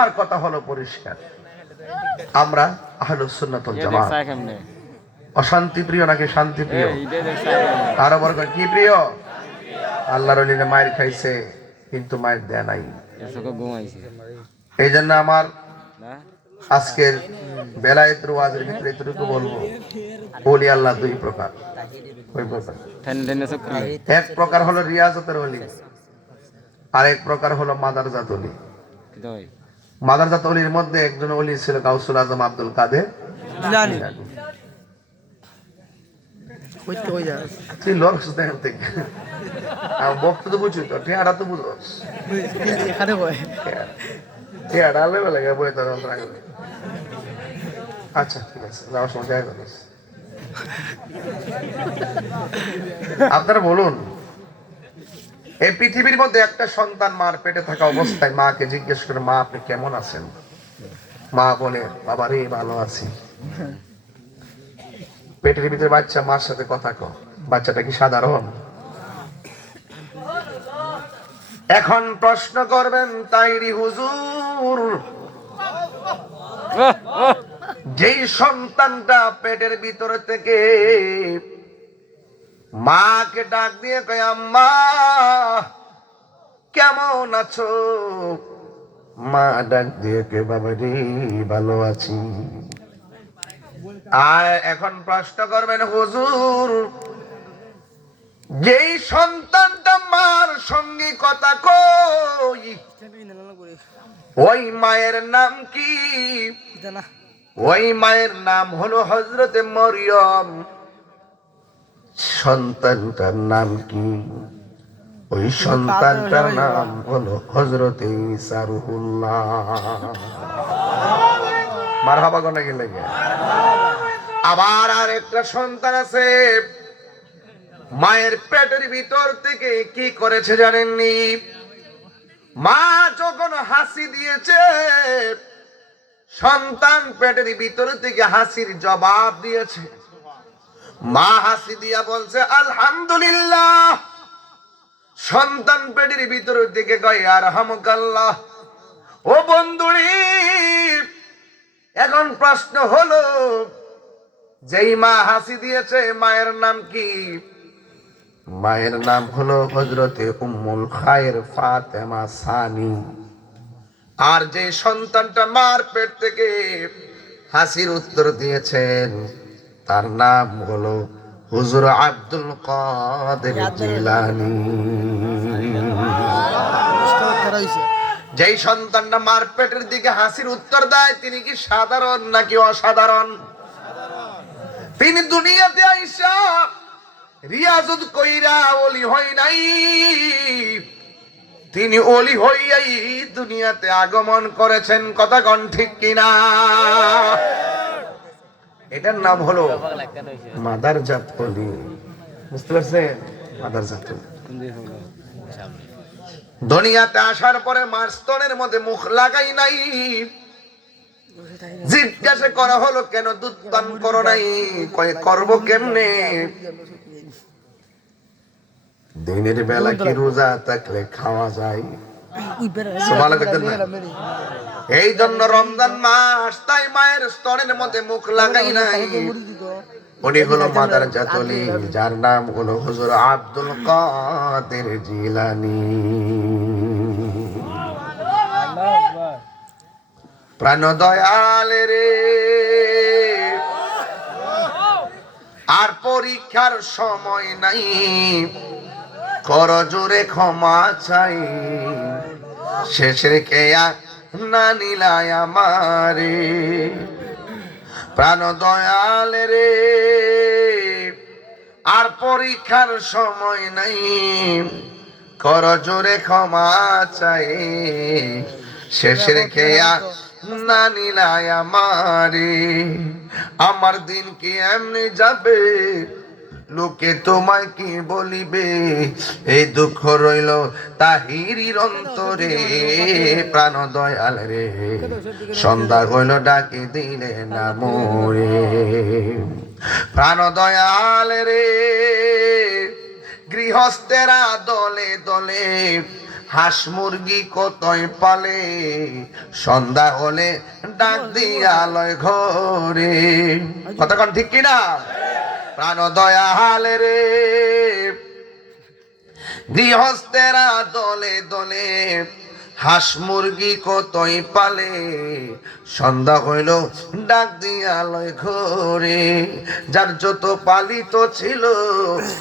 আর কথা হলো পরিষ্কার, আমরা আহলুস সুন্নাত ওয়াল জামাত। অশান্তি প্রিয় নাকি শান্তি প্রিয়? আরো বড় করে কি প্রিয়? আল্লাহর ওলিরা মায়ের খাইছে কিন্তু মায়ের দেয় নাই। এই জন্য আমার আজকের বেলায়েতের ওয়াজের ভিতরে এতটুকু বলবো, ওলি আল্লাহ দুই প্রকার। কয় প্রকার? এক প্রকার হলো রিয়াজতের ওলি, আর এক প্রকার হলো মাদারজাত ওলি। মাদারজাত ওলির মধ্যে একজন ওলি ছিল গাউসুল আজম আব্দুল কাদের জিলানী। তুই লড়ছ দেখেন থেকে বক্তব্য বুঝি তো ঠেয়াটা তো বুঝোস ঠেয়াটা আলে লাগে বই তোর। আচ্ছা ঠিক আছে, যাওয়ার সময় দেখা করিস। আপনারা বলুন, এই পৃথিবীর মধ্যে একটা সন্তান মার পেটে থাকা অবস্থায় মাকে জিজ্ঞেস করে, মা আপনি কেমন আছেন? মা বলে, বাবা রে ভালো আছি। পেটের ভিতরে বাচ্চা মার সাথে কথা কয়, বাচ্চাটা কি সাধারণ? এখন প্রশ্ন করবেন, তাইরি হুজুর, যেই সন্তানটা পেটের ভিতর থেকে মাকে ডাক দিয়ে কয়, আম্মা কেমন আছো? মা ডাক দিয়ে কে, বাবা রে ভালো আছি। আর এখন প্রশ্ন করবেন, হুজুর, যেই সন্তানটা মার সঙ্গে কথা কই, ওই মায়ের নাম কি? ওই মায়ের নাম হলো হযরতে মরিয়ম। সন্তানটার নাম কি? ওই সন্তানটার নাম হলো হযরতে ঈসা রূহুল্লাহ। মারহাবা কোন গেলে। আবার আর একটা সন্তান আছে, মায়ের পেটের ভিতর থেকে কি করেছে জানেননি? মা যখন হাসি দিয়েছে, সন্তান পেটের ভিতর থেকে হাসির জবাব দিয়েছে। মা হাসি দিয়া বলছে আলহামদুলিল্লাহ। সন্তান পেটের ভিতর থেকে কয় আরহামুকাল্লাহ। ও বন্ধুরি, এখন প্রশ্ন হলো, যেই মা হাসি দিয়েছে মায়ের নাম কি? মায়ের নাম হলো হযরতে উম্মুল খায়ের ফাতেমা সানি। আর যে সন্তানটা মার পেট থেকে হাসির উত্তর দিয়েছেন, তার নাম হলো হুজুর আব্দুল কাদের জিলানী। যেই সন্তানটা মার পেটের দিকে হাসির উত্তর দেয়, তিনি কি সাধারণ নাকি অসাধারণ? তিনি দুনিয়াতে আইসা রিয়াজত কইরা ওলি হয় নাই, তিনি ওলি হইয়াই দুনিয়াতে আগমন করেছেন। কথা কোন ঠিক কিনা? এটার নাম হলো মাদারজাত ওলি। বুঝতে পারছেন? মাদারজাত ওলি। দুনিয়াতে আসার পরে মার স্তনের মধ্যে মুখ লাগাই নাই। জিজ্ঞাসা করা হলো, কেন দুধ পান করো নাই? কয় করব কেমনে? দিনের বেলা কি রোজা থাকলে খাওয়া যায়? এই জন্য রমজান মাস, তাই মায়ের স্তনের মধ্যে মুখ লাগাই নাই। উনি হলো মাদারজাত ওলি, যার নাম হলো হুজুর আব্দুল কাদের জিলানী। প্রাণ দয়াল রে, আর পরীক্ষার সময় নাই, কর জোরে ক্ষমা চাই। শেষের কেয়া না নিলায় আমারে। প্রাণ দয়াল রে, আর পরীক্ষার সময় নাই, কর জোরে ক্ষমা চাই। শেষের খেয়া না নিলায় আমারে। আমার দিন কি এমনি যাবে, লোকে তোমায় কি বলিবে? এই দুঃখ রইল তাহিরির অন্তরে। প্রাণ দয়াল রে, সন্ধ্যা হইল ডাকি দিলে না মোরে। প্রাণ দয়াল রে, গৃহস্থেরা দলে দলে হাঁস মুরগি কতই পালে, সন্ধ্যা হলে ডাক দিয়া লয় ঘরে। কতক্ষণ ঠিক কিনা? প্রাণ দয়াল রে গৃহস্থেরা দলে দলে, হাঁস মুরগি কতই পালে, সন্ধ্যা হইল ডাক দিয়া লয় ঘরে। যার যত পালিত ছিল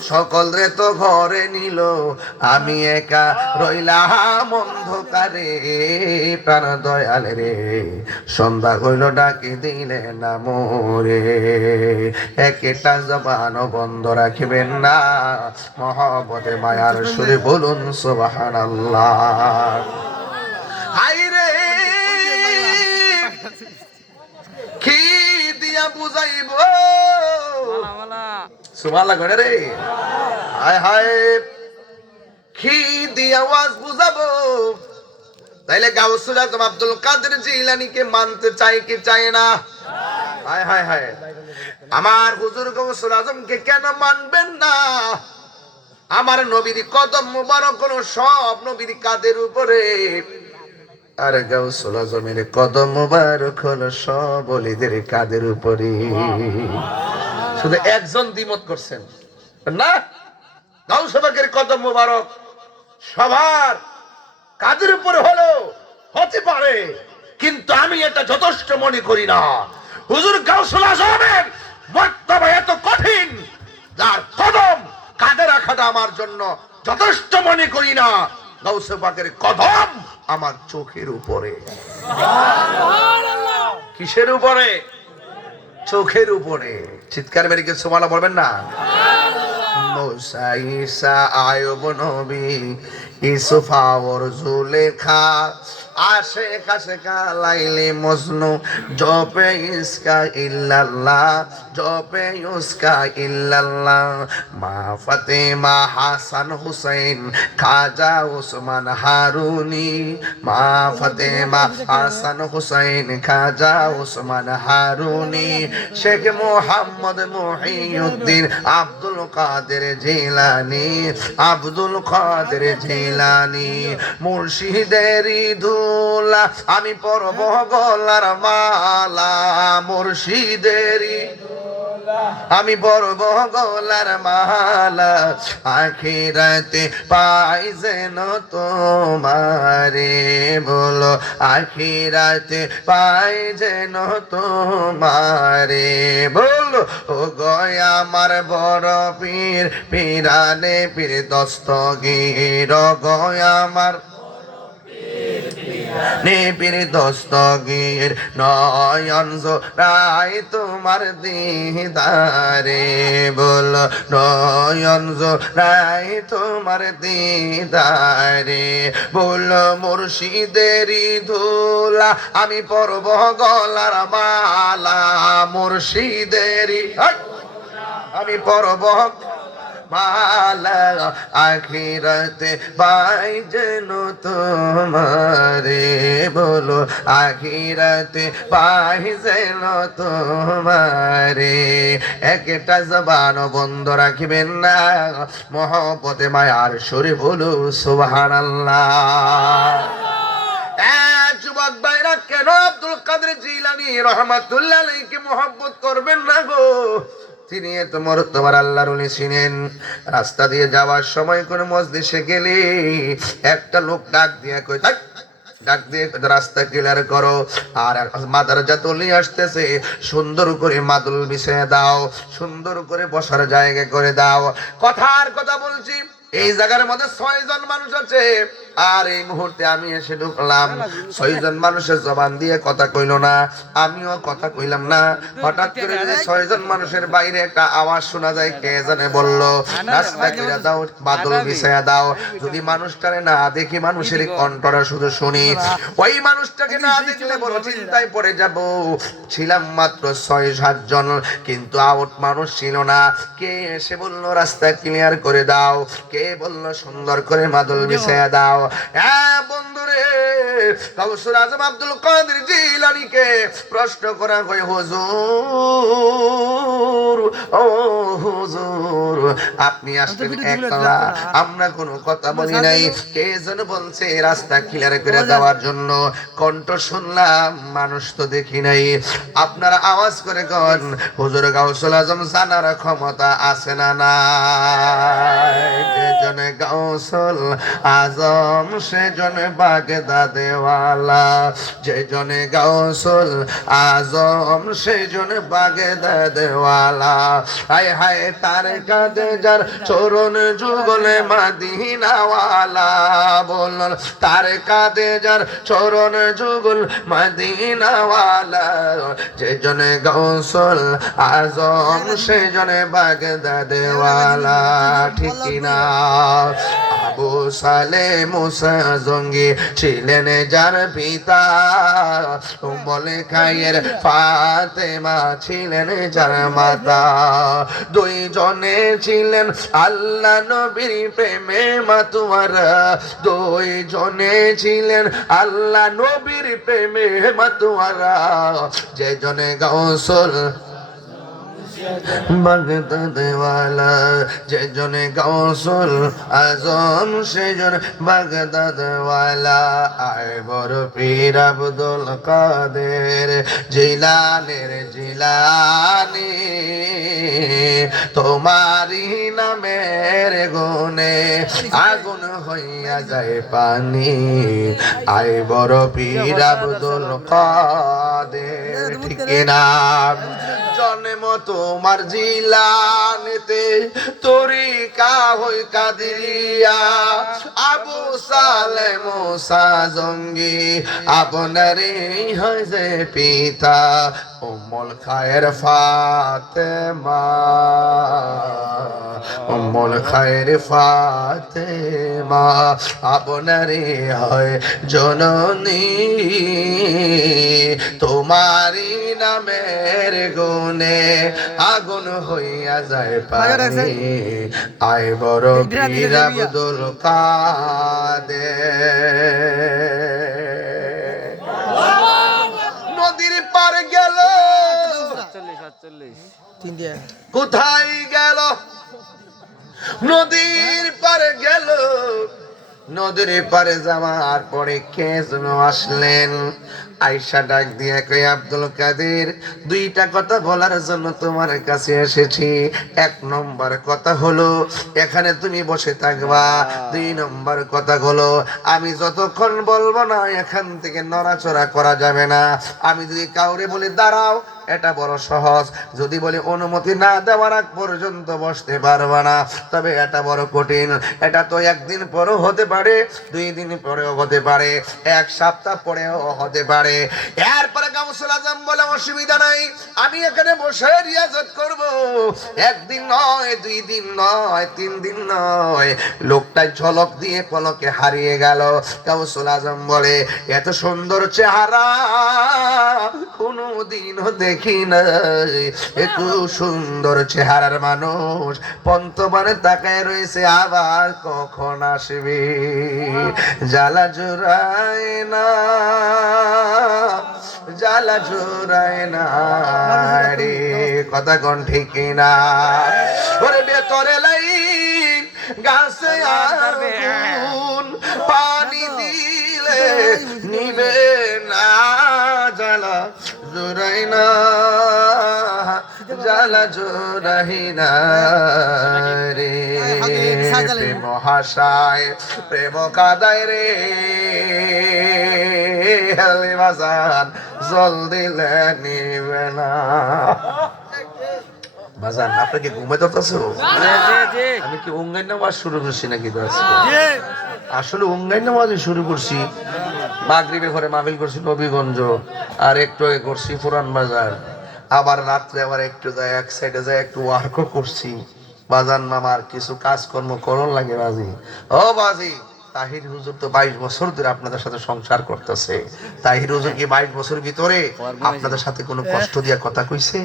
সকল রে তো ঘরে নিল, আমি একা রইলাম অন্ধকারে। প্রাণ দয়াল রে সন্ধ্যা হইল ডাকি দিলে না মোরে। একটা জবান বন্ধ রাখিবেন না, মহব্বতে মায়ার সুরে বলুন সুবহানাল্লাহ। হাইরে কি দিয়া বুঝাইব সুবহানাল্লাহ গনে রে। হায় হায় কি দিয়া ওয়াজ বুঝাবো? তাইলে গাউসুল আজম আব্দুল কাদের জিলানীকে মানতে চাই কি চাই না? হায় হায় হায় আমার হুজুর গাউসুল আজমকে কেন মানবেন না? আমার নবীর কদম মুবারক হলো সব নবীর কাদের উপরে, আর গাউসুল আজমের কদম মুবারক হলো সব ওলিদের কাদের উপরে। শুধু একজন দ্বিমত করছেন না, গাউসুল পাকের কদম মুবারক সবার কাদের উপরে হলো, হতে পারে, কিন্তু আমি এটা যথেষ্ট মনে করি না। হুজুর গাউসুল আজমের মর্তবা এত কঠিন, যার কদম কাঁধে রাখাটা আমার জন্য যথেষ্ট মনে করি না। গাউসুল পাকের কদম আমার চোখের উপরে। কিসের উপরে? চোখের উপরে। চিৎকার মেরে কি সুবহানাল্লাহ বলবেন না? মুসা ঈসা আয়ুব নবী ইউসুফ আর জুলেখা, আশেক আশেকা লাইলি মজনু, জপে ইসকা ইল্লাল্লাহ, জপে ইসকা ইল্লাল্লাহ। মা ফাতেমা হাসান হুসাইন খাজা ওসমান হারুনি, মা ফাতেমা হাসান হুসাইন খাজা ওসমান হারুনি, শেখ মুহাম্মদ মুহিউদ্দিন আব্দুল কাদের জিলানী, আব্দুল কাদের জিলানী। মুর্শিদেরই ধুলা আমি পরব গলার মালা, মুর্শিদেরই আমি পরব গলার মালা, আখিরাতে পাই যেন তোমারে। বলো আখিরাতে পাই যেন তোমারে। বলো ও গয় আমার বড় পীর, পীরানে পীর দস্তগীর, গয় আমার নেপীর দস্তগীর, নয়ন জোড়াই তোমার দিদারে। বল নয়ন জোড়াই তোমার দিদারে। বল মুর্শিদেরই ধুলা আমি পরব গলার মালা, মুর্শিদেরই আমি পরব মালা, আখিরাতে পাই যেন তোমারে। বলো আখিরাতে পাই যেন তোমারে। একটা জবান বন্ধ রাখিবেন না, মহব্বতে মায়ার সুরে বলো সুবহানাল্লাহ। যুবক ভাইরা কেন আব্দুল কাদের জিলানী রহমাতুল্লাহ আলাইহিকে মহব্বত করবেন না গো? তিনি এত মর্তবার আল্লাহর ওলি ছিলেন। রাস্তা দিয়ে যাওয়ার সময় কোন মজলিসে গেলে একটা লোক ডাক দিয়ে কই, ডাক দিয়ে রাস্তা ক্লিয়ার করো, আর মাদারজা তলি আসতেছে, সুন্দর করে মাদুল বিছিয়ে দাও, সুন্দর করে বসার জায়গা করে দাও। কথার কথা বলছি, এই জায়গার মধ্যে 6 জন মানুষ আছে, আর এই মুহূর্তে আমি এসে ঢুকলাম। 6 জন মানুষের জবান দিয়ে কথা কইল না, আমিও কথা কইলাম না। হঠাৎ করে 6 জন মানুষের বাইরে একটা আওয়াজ শোনা যায়, কে জানে বলল রাস্তা কিরা দাও, বাদল বিছায়া দাও। যদি মানুষটারে না দেখি, মানুষের কণ্ঠটা শুধু শুনি, ওই মানুষটাকে না দেখলে বড় চিন্তায় পড়ে যাব। ছিলাম মাত্র 6-7 জন, কিন্তু আউট মানুষ ছিল না। কে এসে বলল রাস্তা ক্লিয়ার করে দাও, কে বলল সুন্দর করে মাদল বিছায়া দাও। বন্ধুরে, গাউসুল আজম আব্দুল কাদের জিলানীকে প্রশ্ন করা হয়, হুজুর, ও হুজুর, আপনি আসলেন একলা, আমরা কোনো কথা বলি নাই, কে যেন বলছে রাস্তা ক্লিয়ার করে দেওয়ার জন্য, কণ্ঠ শুনলাম, মানুষ তো দেখি নাই, আপনারা আওয়াজ করে কন, হুজুর গাউসুল আজম জানার ক্ষমতা আছে না নাই? যেজনে গাউসুল আজম সেজনে বাগদাদেওয়ালা, যেজনে গাউসুল আজম সেজনে বাগদাদেওয়ালা। হায় হায় তার কাঁধে যার চরণ যুগলে মদিনাওয়ালা, বল তার কাঁধে যার চরণ যুগল মদিনাওয়ালা, যেজনে গাউসুল আজম সেজনে বাগদাদেওয়ালা। ঠিক কিনা? আবু সালে মুসা জঙ্গি ছিলেন যার পিতা, উম্মুল খায়ের ফাতেমা ছিলেন যার মাতা, দুইজনে ছিলেন আল্লাহ নবীর প্রেমে মাতোয়ারা, দুইজনে ছিলেন আল্লাহ নবীর প্রেমে মাতোয়ারা, যেজনে গাউসুল বাগদাদেওয়ালা, যেজনে গাউসুল আজম সেজন বাগদাদেওয়ালা। আয় বড় পীর আব্দুল কাদের জিলানীর জিলানী, তোমারি নামের গুণে আগুন হইয়া যায় পানি, আয় বড় পীর আব্দুল কাদের। ঠিক কিনা? জন্ম তোমার জিলানেতে, তরিকা হই কাদিরিয়া, আবু সালে মুসা জঙ্গি আপনারই হয় যে পিতা, উম্মুল খায়ের ফাতেমা, উম্মুল খায়ের ফাতেমা আপনারই হয় জননী, তোমারি নামের গুণে আগুন হইয়া যায় পানি, আয় বড় পীর আব্দুল কাদের। নদীর পার গেল, কোথায় গেল? নদীর পারে গেল, নদীর পারে যাওয়ার পরে কে যেন আসলেন, আয়েশা ডাক দিয়ে কই, আব্দুল কাদের, দুইটা কথা বলার জন্য তোমার কাছে এসেছি। এক নম্বর কথা হলো এখানে তুমি বসে থাকবা, দুই নম্বর কথা হলো আমি যতক্ষণ বলবো না এখান থেকে নড়াচড়া করা যাবে না। আমি যদি কাউরে বলি দাঁড়াও, এটা বড় সহজ, যদি বলি অনুমতি না দেওয়ার আগ পর্যন্ত বসতে পারবা না, তবে এটা বড় কঠিন। এটা তো একদিন পরেও হতে পারে, 2 দিন পরেও হতে পারে, 1 সপ্তাহ পরেও হতে পারে। এরপরে গাউসুল আজম বলে অসুবিধা নাই, আমি এখানে বসে রিয়াজত করব, 1 দিন নয়, 2 দিন নয়, 3 দিন নয়। লোকটা ঝলক দিয়ে পলকে হারিয়ে গেল। গাউসুল আজম বলে, এত সুন্দর চেহারা কোনদিনও দেখি নাই, এত সুন্দর চেহারার মানুষ পন্তবানে তাকায় রয়েছে, আবার কখন আসবে? জ্বালা জোড়ায় না, জ্বালা জোড়ায় না রে, কথা কোন ঠিক না? ওরে ভেতরে লাই গাছে আগুন, পানি দিলে নিবে না, জ্বালা জোড়াই না, জ্বালা জোড়াই না রে, প্রেম হাসায় প্রেম কাদায় রে, বাজান জল দিলে নিবে না। বাজান আপনাকে ঘুমে ধরতেছে? আমি কি উঙ্গাই নামাজ শুরু করছি নাকি? আসলে উঙ্গাই নামাজ শুরু করছি, মাগরিবে ঘরে মাহফিল করছি নবীগঞ্জ, আর একটু আগে করছি পুরান বাজার, আবার রাত্রে আবার একটু যায় এক সাইডে যায় একটু ওয়ার্কও করছি। বাজান মামার কিছু কাজকর্ম করণ লাগে বাজি। ও বাজি, তাহির হুজুর তো 22 বছর ধরে আপনাদের সাথে সংসার করতেছে। তাহির হুজুর কি 22 বছর ভিতরে আপনাদের সাথে কোনো কষ্ট দিয়া কথা কইছে?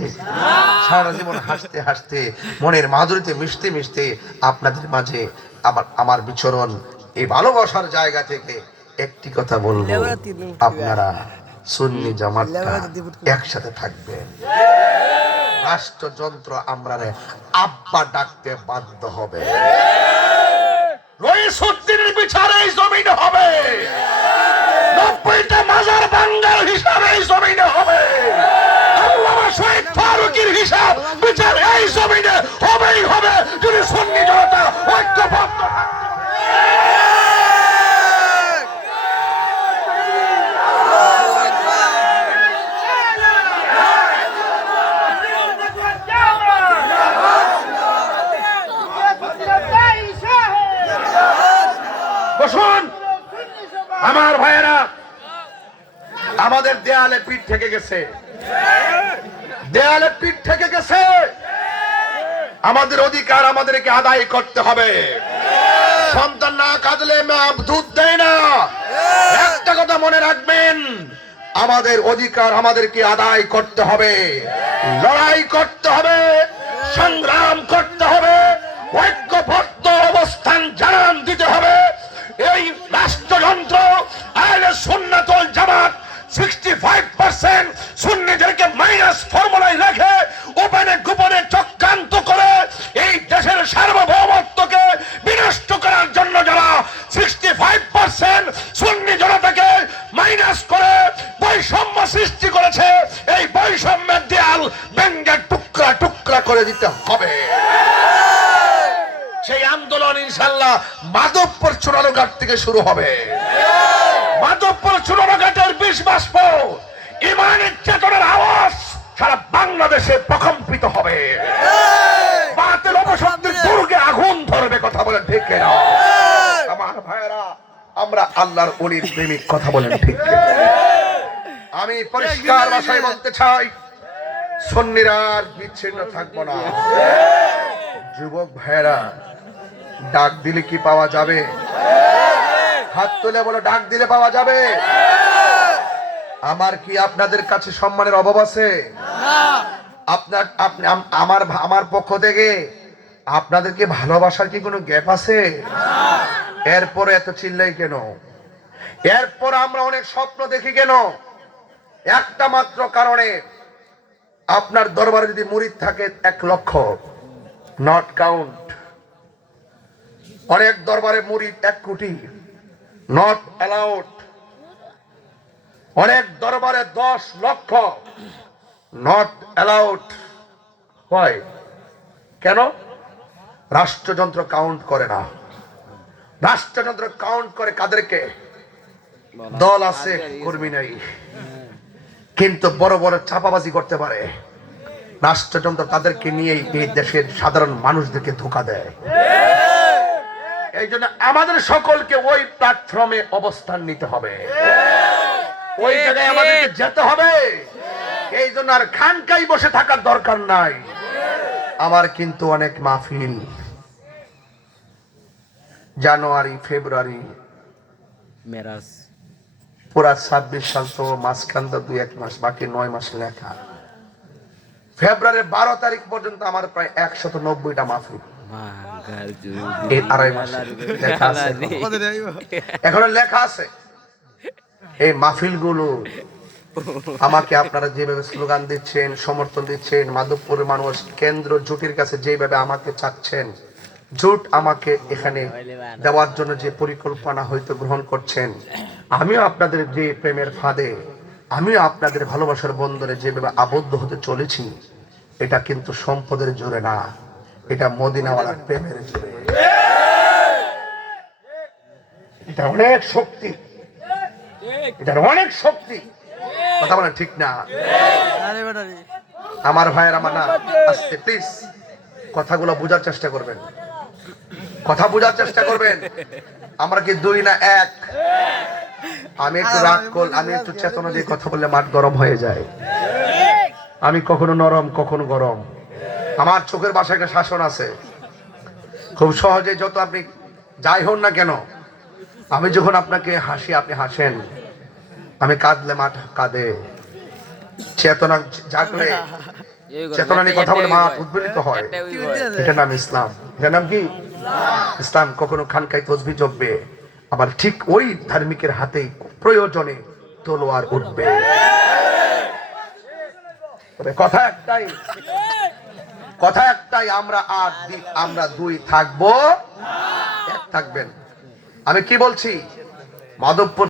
সারা জীবন হাসতে হাসতে মনের মাধুরীতে মিশতে মিশতে আপনাদের মাঝে আবার আমার বিচরণ এই ভালোবাসার জায়গা থেকে একটি কথা বলবো, আপনারা সুন্নি জামাতটা একসাথে থাকবেন। রাষ্ট্রযন্ত্র আমরা আব্বা ডাকতে বাধ্য হবে। রইসুদ্দিনের বিচার এই জমিনে হবে, 90টা মাজার বাঙ্গাল হিসাবে এই জমিনে হবে, আল্লামা শহীদ ফারুকীর হিসাব বিচার এই জমিনে হবেই হবে, যদি সুন্নি জনতা ঐক্যবদ্ধ থাকে। বসুন আমার ভাইয়েরা, আমাদের দেয়ালে পিঠ থেকে গেছে, দেয়ালে পিঠ থেকে গেছে। আমাদের অধিকার আমাদেরকে আদায় করতে হবে। সন্তান না কাঁদলে মা দুধ দেয় না। একটা কথা মনে রাখবেন, আমাদের অধিকার আমাদেরকে আদায় করতে হবে, লড়াই করতে হবে, সংগ্রাম করতে হবে, ঐক্যবদ্ধ অবস্থান জানান দিতে হবে। এই রাষ্ট্রযন্ত্র আহলে সুন্নাত ওয়াল জামাত 65% সুন্নিদেরকে মাইনাস ফর্মুলায় রেখে ওপেনে গোপনে চক্রান্ত করে এই দেশের সার্বভৌমত্বকে বিনষ্ট করার জন্য যারা 65% সুন্নি জনতাকে মাইনাস করে বৈষম্য সৃষ্টি করেছে, এই বৈষম্যের দেয়াল ভেঙে টুকরা টুকরা করে দিতে হবে। সেই আন্দোলন ইনশাআল্লাহ মাধবপুর চুনারঘাট থেকে শুরু হবে। মাধবপুর চুনারঘাটের 20 বাষ্প ইমানের চেতনার আওয়াজ সারা বাংলাদেশে প্রকম্পিত হবে। বাতিল অপশক্তির দুর্গে আগুন ধরবে। কথা বলেন ঠিক কিনা? আমার ভাইয়েরা, আমরা আল্লাহর ওলির প্রেমিক। কথা বলেন ঠিক কিনা? আমি পরিষ্কার ভাষায় বলতে চাই, সুন্নিরা আর বিচ্ছিন্ন থাকবো না। যুবক ভাইয়েরা, ডাক দিলে কি পাওয়া যাবে? হাত তুলে বলো, ডাক দিলে পাওয়া যাবে? আমার কি আপনাদের কাছে সম্মানের অভাব আছে? আমার পক্ষ থেকে আপনাদেরকে ভালোবাসার কি কোনো গ্যাপ আছে? এরপরে এত চিল্লাই কেন? এরপর আমরা অনেক স্বপ্ন দেখি কেন? একটা মাত্র কারণে, আপনার দরবারে যদি মুরিদ থাকে 1 লক্ষ, নট কাউন্ট। অনেক দরবারে মুরিদ 1 কোটি, নট অ্যালাউড। অনেক দরবারে 10 লক্ষ, নট অ্যালাউড। হয় কেন? রাষ্ট্রযন্ত্র কাউন্ট করে না। রাষ্ট্রযন্ত্র কাউন্ট করে কাদেরকে? দল আছে, কর্মী নাই, কিন্তু বড় বড় চাপাবাজি করতে পারে। রাষ্ট্রযন্ত্র তাদেরকে নিয়েই এই দেশের সাধারণ মানুষদেরকে ধোঁকা দেয়। এই জন্য আমাদের সকলকে ওই প্ল্যাটফর্মে অবস্থান নিতে হবে, ওই জায়গায় আমাদেরকে যেতে হবে। এই জন্য আর খানকাই বসে থাকার দরকার নাই। আমার কিন্তু অনেক মাহফিল জানুয়ারি, ফেব্রুয়ারি, মেরাজ, পুরা 26 সাল তো মাঝখান তো 2-1 মাস, বাকি 9 মাস লেখা। ফেব্রুয়ারির 12 তারিখ পর্যন্ত আমার প্রায় 190টা মাহফিল। এই 2.5 মাস লেখা আছে, এখনো লেখা আছে। এই মাহফিল গুলো আমাকে আপনারা যেভাবে স্লোগান দিচ্ছেন, সমর্থন দিচ্ছেন, মাধবপুরের মানুষ কেন্দ্র জোটের কাছে যেভাবে আমাকে চাচ্ছেন, জোট আমাকে এখানে দেওয়ার জন্য যে পরিকল্পনা হয়তো গ্রহণ করছেন, আমিও আপনাদের যে প্রেমের ফাঁদে, আমিও আপনাদের ভালোবাসার বন্ধনে যেভাবে আবদ্ধ হতে চলেছি, এটা কিন্তু সম্পদের জোরে না, এটা মদিনাওয়ালার প্রেমের জোরে। এটা অনেক শক্তি, এটার অনেক শক্তি। কথা বলেন ঠিক না? আমার ভাইয়ের, আমার না আস্তে প্লিজ কথাগুলো বোঝার চেষ্টা করবেন, কথা বোঝার চেষ্টা করবেন। আমরা কি 2 না 1? আমি একটু রাগ করলে, আমি একটু চেতনা দিয়ে কথা বললে মাঠ গরম হয়ে যায়। আমি কখনো নরম, কখনো গরম। আমার চোখের ভাষায় একটা শাসন আছে। খুব সহজে যত আপনি যাই হন না কেন, আমি যখন আপনাকে হাসি, আপনি হাসেন, আমি কাঁদলে মাঠ কাঁদে। চেতনা জাগলে, চেতনা নিয়ে কথা বলে মাঠ উদ্বেলিত হয়। এটার নাম ইসলাম। এটার নাম কি? ইসলাম। কখনো খানকায় তসবিহ জপবে, আবার ঠিক ওই ধার্মিকের হাতে প্রয়োজনে তলোয়ার উঠবে। তবে কথা একটাই, আমরা দুই থাকবো, এক থাকবেন। আমি কি বলছি? মাধবপুর